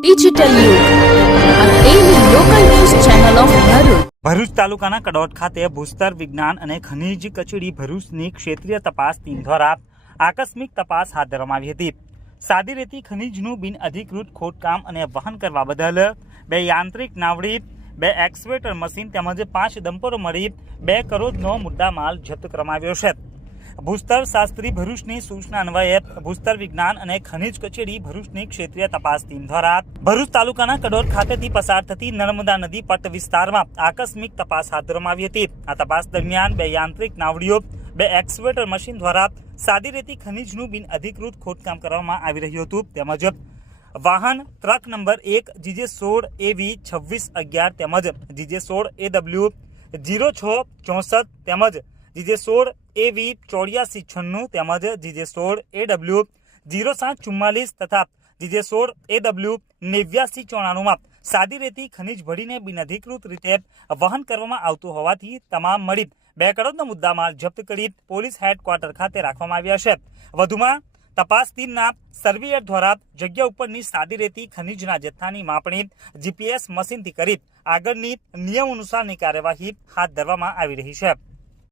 Digital યુગ આ daily local news channel of Bharuch. Bharuch તાલુકાના કડોદ ખાતે ભૂસ્તર વિજ્ઞાન અને ખનિજ કચેરી ભરૂચની ક્ષેત્રીય તપાસ ટીમ દ્વારા આકસ્મિક તપાસ હાથ ધરવામાં આવી હતી. સાદી રેતી ખનિજનું બિનઅધિકૃત ખોદકામ અને વહન કરવા બદલ 2 યાંત્રિક નાવડી, 2 એક્સ્કેવેટર મશીન તેમજ 5 ડમ્પરો મળી 2 કરોડનો મુદ્દામાલ જપ્ત કરવામાં આવ્યો છે. ભૂસ્તર શાસ્ત્રી ભરૂચની સૂચના અન્વયે ભૂસ્તર વિજ્ઞાન અને ખનિજ કચેરી ભરૂચની ક્ષેત્રીય તપાસ ટીમ દ્વારા ભરૂચ તાલુકાના કડોદ ખાતેથી પસાર થતી નર્મદા નદી પટ વિસ્તારમાં આકસ્મિક તપાસ હાથ ધરવામાં આવી હતી. આ તપાસ દરમિયાન 2 યાંત્રિક નાવડીઓ, 2 એક્સ્કેવેટર મશીન દ્વારા સાદી રેતી ખનિજનું બિનઅધિકૃત ખોદકામ કરવામાં આવી રહ્યું હતું. તેમજ વાહન ટ્રક નંબર 1 GJ16 AV 2611 તેમજ GJ16 AW 0664 તેમજ GJ16 AV 8496 તેમજ GJ16 AW 0744 તથા GJ16 AW 8994 સાદી રેતી ખનિજ ભળીને બિનઅધિકૃત રીતે વહન કરવામાં આવતું હોવાથી તમામ મળી 2 કરોડનો મુદ્દામાલ જપ્ત કરી પોલીસ હેડક્વાર્ટર ખાતે રાખવામાં આવ્યા છે. વધુમાં તપાસ ટીમના સર્વેયર દ્વારા જગ્યા ઉપરની સાદી રેતી ખનિજના જથ્થાની માપણી GPS મશીનથી કરી આગળની નિયમ અનુસારની કાર્યવાહી હાથ ધરવામાં આવી રહી છે.